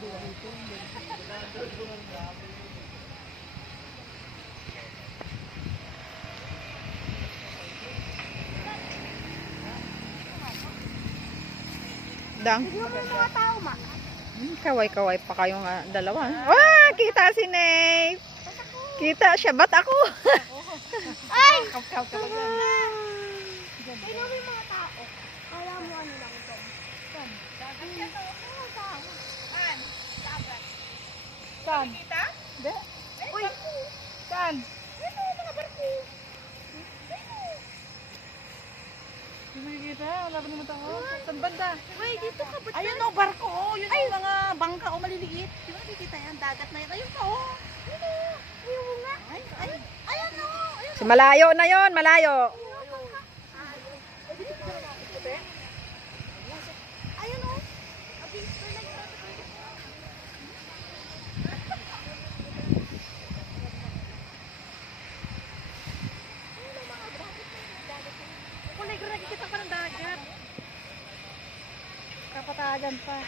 Dang. Tignan mo yung mga tao, ma. Kaway-kaway pa kayong dalawa. Wah, kita si Nate. Kita siya, ba't ako? Ay! Tignan mo yung mga tao. Kala mo ano lang ito. Saan? Kita? Hindi. Uy! Saan? Ito, mga barko. Hindi makikita. Wala pa naman ako. Saan banda? Uy, dito ka ba? Ayun o, barko o. Yun yung mga bangka o maliliit. Di ba nakikita yan? Dagat na yan. Ayun pa o. Ayun mo nga. Ayun o. Ayun. Si malayo na yon, malayo. Ayun o. Kulay ko nakikita pa ng dagat. Kapatagan pa.